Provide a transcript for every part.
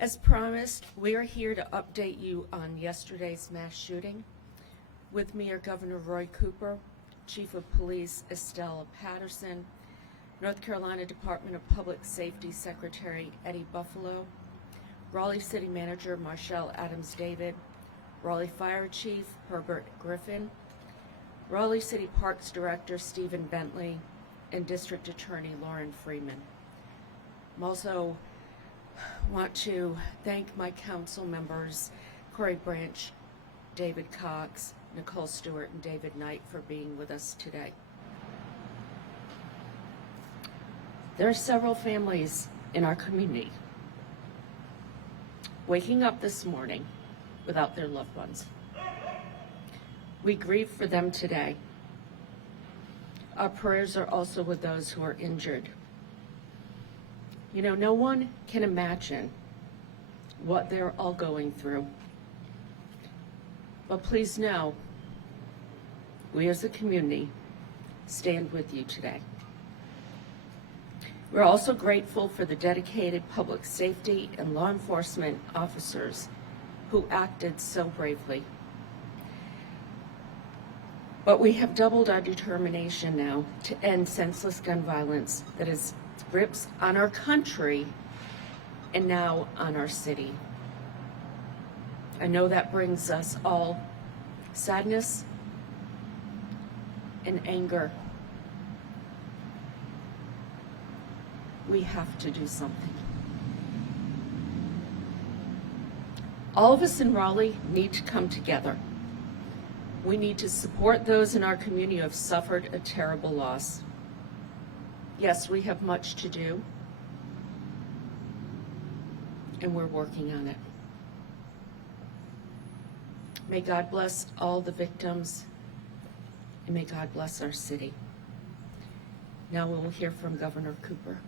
As promised, we are here to update you on yesterday's mass shooting. With me are Governor Roy Cooper, Chief of Police Estella Patterson, North Carolina Department of Public Safety Secretary Eddie Buffalo, Raleigh City Manager Marshall Adams-David, Raleigh Fire Chief Herbert Griffin, Raleigh City Parks Director Stephen Bentley, and District Attorney Lauren Freeman. I'm also want to thank my council members, Corey Branch, David Cox, Nicole Stewart, and David Knight for being with us today. There are several families in our community waking up this morning without their loved ones. We grieve for them today. Our prayers are also with those who are injured. You know, no one can imagine what they're all going through. But please know, we as a community stand with you today. We're also grateful for the dedicated public safety and law enforcement officers who acted so bravely. But we have doubled our determination now to end senseless gun violence that is grips on our country and now on our city. I know that brings us all sadness and anger. We have to do something. All of us in Raleigh need to come together. We need to support those in our community who have suffered a terrible loss. Yes, we have much to do, and we're working on it. May God bless all the victims, and may God bless our city. Now we will hear from Governor Cooper.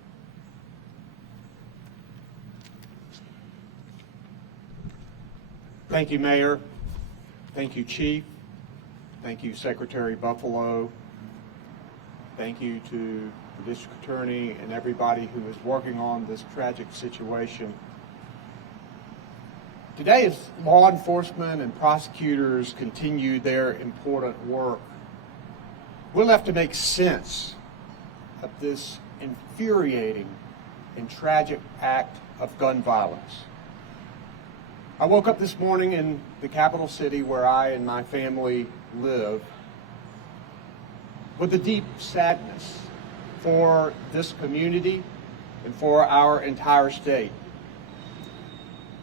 Thank you, Mayor. Thank you, Chief. Thank you, Secretary Buffalo. Thank you to the District Attorney and everybody who is working on this tragic situation. Today, as law enforcement and prosecutors continue their important work, we'll have to make sense of this infuriating and tragic act of gun violence. I woke up this morning in the capital city where I and my family live with a deep sadness for this community and for our entire state.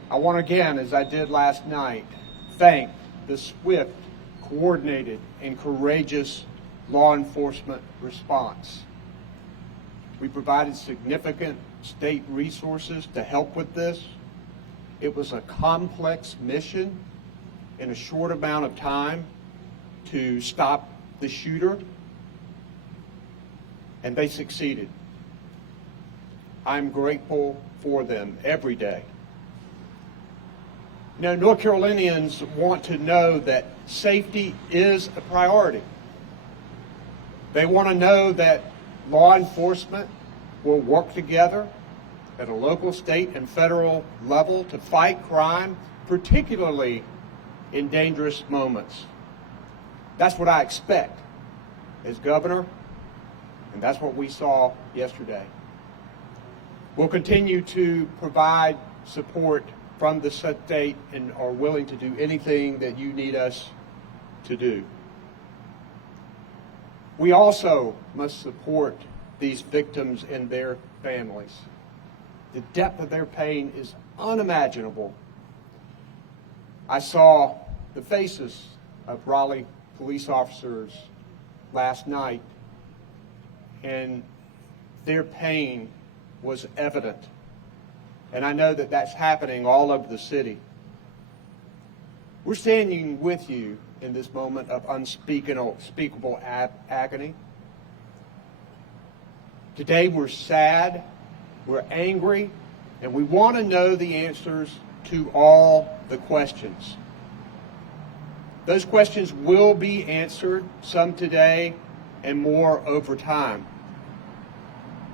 I want to again, as I did last night, thank the swift, coordinated, and courageous law enforcement response. We provided significant state resources to help with this. It was a complex mission in a short amount of time to stop the shooter, and they succeeded. I'm grateful for them every day. You know, North Carolinians want to know that safety is a priority. They want to know that law enforcement will work together at a local, state, and federal level to fight crime, particularly in dangerous moments. That's what I expect as governor, and that's what we saw yesterday. We'll continue to provide support from the state and are willing to do anything that you need us to do. We also must support these victims and their families. The depth of their pain is unimaginable. I saw the faces of Raleigh police officers last night, and their pain was evident. And I know that that's happening all over the city. We're standing with you in this moment of unspeakable agony. Today we're sad, we're angry, and we want to know the answers to all the questions. Those questions will be answered, some today and more over time.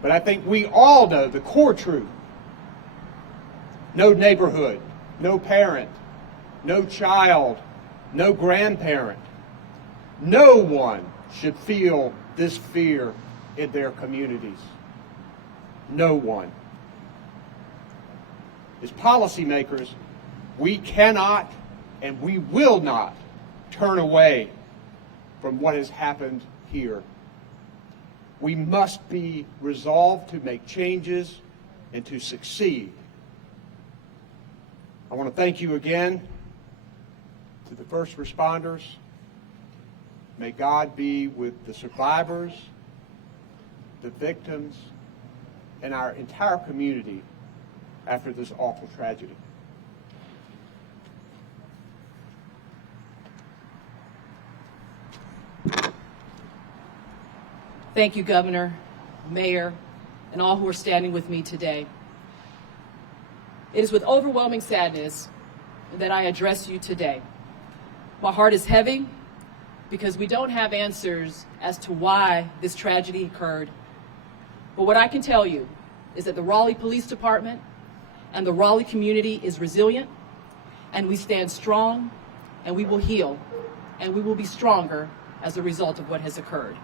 But I think we all know the core truth no neighborhood, no parent, no child, no grandparent. No one should feel this fear in their communities. No one. As policymakers, we cannot and we will not turn away from what has happened here. We must be resolved to make changes and to succeed. I want to thank you again to the first responders. May God be with the survivors, the victims, and our entire community after this awful tragedy. Thank you, Governor, Mayor, and all who are standing with me today. It is with overwhelming sadness that I address you today. My heart is heavy because we don't have answers as to why this tragedy occurred. But what I can tell you is that the Raleigh Police Department and the Raleigh community is resilient, and we stand strong, and we will heal, and we will be stronger as a result of what has occurred.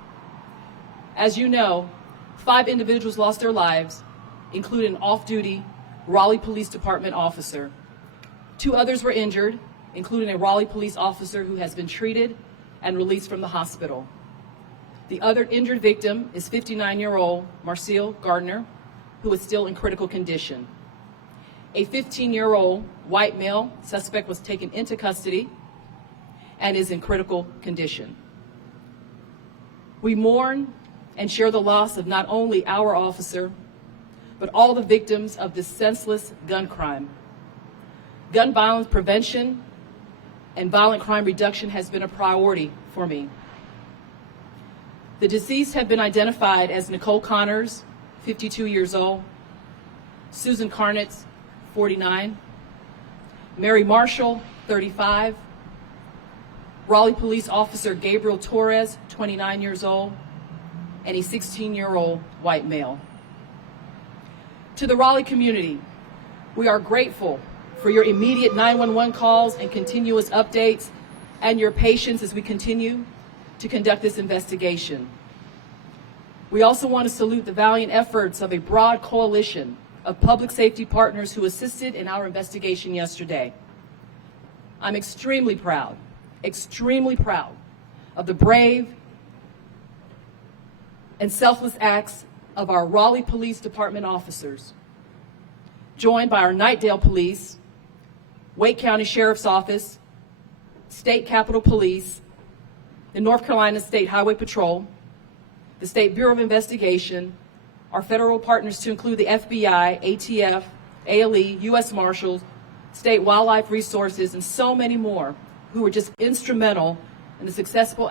As you know, 5 individuals lost their lives, including an off-duty Raleigh Police Department officer. 2 others were injured, including a Raleigh police officer who has been treated and released from the hospital. The other injured victim is 59-year-old Marcel Gardner, who is still in critical condition. A 15-year-old white male suspect was taken into custody and is in critical condition. We mourn and share the loss of not only our officer, but all the victims of this senseless gun crime. Gun violence prevention and violent crime reduction has been a priority for me. The deceased have been identified as Nicole Connors, 52 years old, Susan Carnitz, 49, Mary Marshall, 35, Raleigh Police Officer Gabriel Torres, 29 years old, and a 16-year-old white male. To the Raleigh community, we are grateful for your immediate 911 calls and continuous updates and your patience as we continue to conduct this investigation. We also want to salute the valiant efforts of a broad coalition of public safety partners who assisted in our investigation yesterday. I'm extremely proud of the brave and selfless acts of our Raleigh Police Department officers, joined by our Knightdale Police, Wake County Sheriff's Office, State Capitol Police, the North Carolina State Highway Patrol, the State Bureau of Investigation, our federal partners to include the FBI, ATF, ALE, U.S. Marshals, State Wildlife Resources, and so many more who were just instrumental in the successful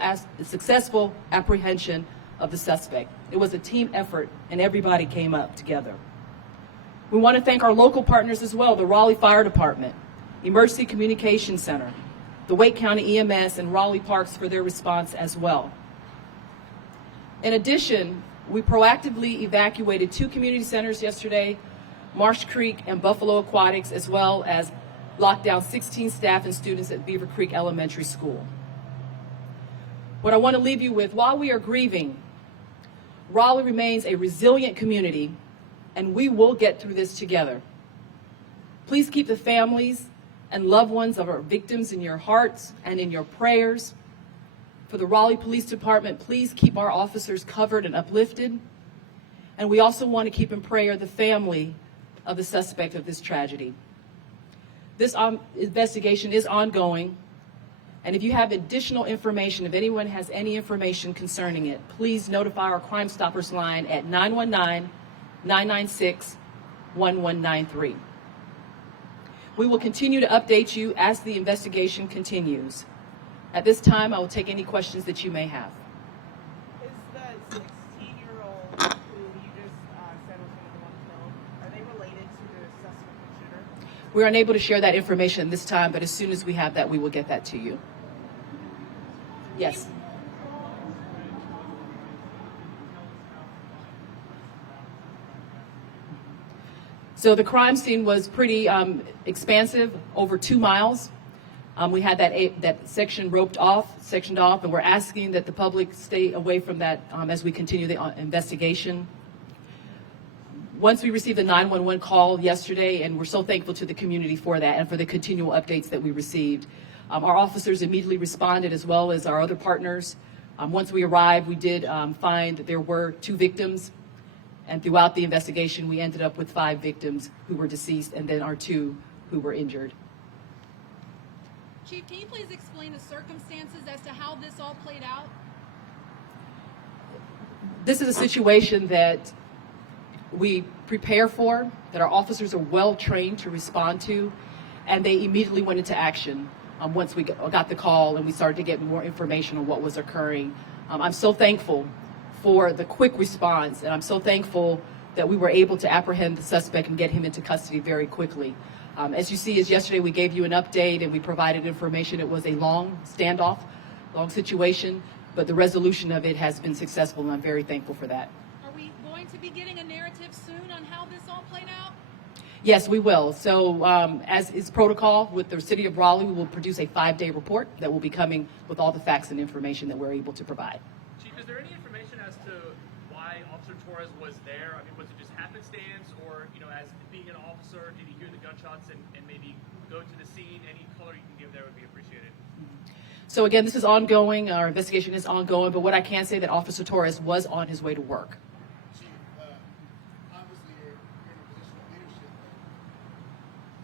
apprehension of the suspect. It was a team effort, and everybody came up together. We want to thank our local partners as well, the Raleigh Fire Department, Emergency Communications Center, the Wake County EMS, and Raleigh Parks for their response as well. In addition, we proactively evacuated 2 community centers yesterday, Marsh Creek and Buffalo Aquatics, as well as locked down 16 staff and students at Beaver Creek Elementary School. What I want to leave you with, while we are grieving, Raleigh remains a resilient community, and we will get through this together. Please keep the families and loved ones of our victims in your hearts and in your prayers. For the Raleigh Police Department, please keep our officers covered and uplifted. And we also want to keep in prayer the family of the suspect of this tragedy. This investigation is ongoing, and if you have additional information, if anyone has any information concerning it, please notify our Crime Stoppers line at 919-996-1193. We will continue to update you as the investigation continues. At this time, I will take any questions that you may have. Is the 16-year-old who you just said was one of the ones killed, are they related to the suspect shooter? We're unable to share that information this time, but as soon as we have that, we will get that to you. Yes. So the crime scene was pretty expansive, over 2 miles. We had that section sectioned off, and we're asking that the public stay away from that as we continue the investigation. Once we received the 911 call yesterday, and we're so thankful to the community for that and for the continual updates that we received, our officers immediately responded, as well as our other partners. Once we arrived, we did find that there were 2 victims, and throughout the investigation, we ended up with 5 victims who were deceased, and then our 2 who were injured. Chief, can you please explain the circumstances as to how this all played out? This is a situation that we prepare for, that our officers are well trained to respond to, and they immediately went into action once we got the call and we started to get more information on what was occurring. I'm so thankful for the quick response, and I'm so thankful that we were able to apprehend the suspect and get him into custody very quickly. As you see, as yesterday we gave you an update and we provided information. It was a long standoff, long situation, but the resolution of it has been successful, and I'm very thankful for that. Are we going to be getting a narrative soon on how this all played out? Yes, we will. So as is protocol with the City of Raleigh, we will produce a 5-day report that will be coming with all the facts and information that we're able to provide. Chief, is there any information as to why Officer Torres was there? I mean, was it just happenstance, or, as being an officer, did he hear the gunshots and maybe go to the scene? Any color you can give there would be appreciated. So again, this is ongoing. Our investigation is ongoing, but what I can say that Officer Torres was on his way to work. Chief, obviously you're in a position of leadership.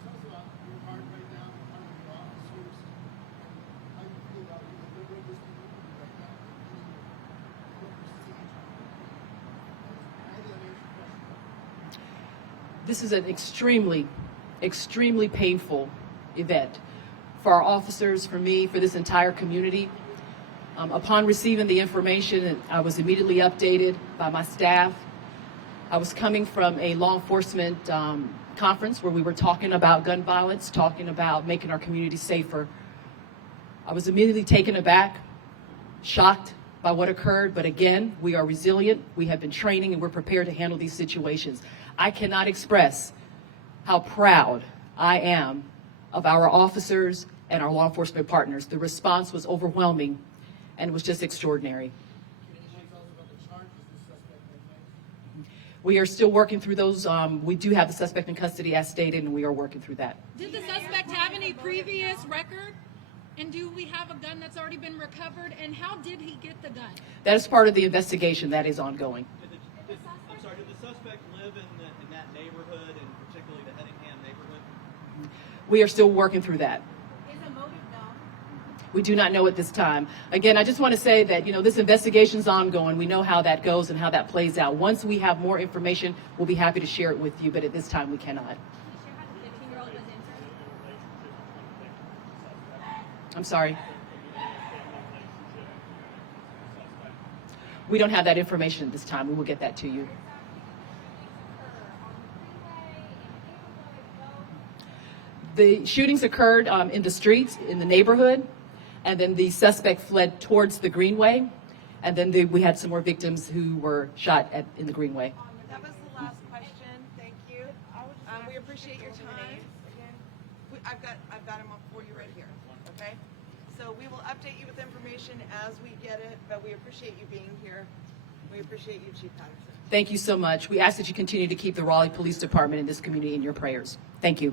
Tell us about your heart right now, how your officers, and how you feel about delivering this community right now, and what procedure. I didn't answer your question. This is an extremely, extremely painful event for our officers, for me, for this entire community. Upon receiving the information, I was immediately updated by my staff. I was coming from a law enforcement conference where we were talking about gun violence, talking about making our community safer. I was immediately taken aback, shocked by what occurred, but again, we are resilient. We have been training and we're prepared to handle these situations. I cannot express how proud I am of our officers and our law enforcement partners. The response was overwhelming, and it was just extraordinary. Can you tell us about the charges the suspect may face? We are still working through those. We do have the suspect in custody as stated, and we are working through that. Did the suspect have any previous record? And do we have a gun that's already been recovered? And how did he get the gun? That is part of the investigation that is ongoing. Did the suspect live in that neighborhood, and particularly the Hedingham neighborhood? We are still working through that. Is a motive known? We do not know at this time. Again, I just want to say that, this investigation is ongoing. We know how that goes and how that plays out. Once we have more information, we'll be happy to share it with you, but at this time we cannot. Can you share how the 15-year-old was injured? I'm sorry. We don't have that information at this time. We will get that to you. The shootings occurred in the streets, in the neighborhood, and then the suspect fled towards the greenway, and then we had some more victims who were shot in the greenway. That was the last question. Thank you. We appreciate your time. I've got them up for you right here. Okay. So we will update you with information as we get it, but we appreciate you being here. We appreciate you, Chief Patterson. Thank you so much. We ask that you continue to keep the Raleigh Police Department and this community in your prayers. Thank you.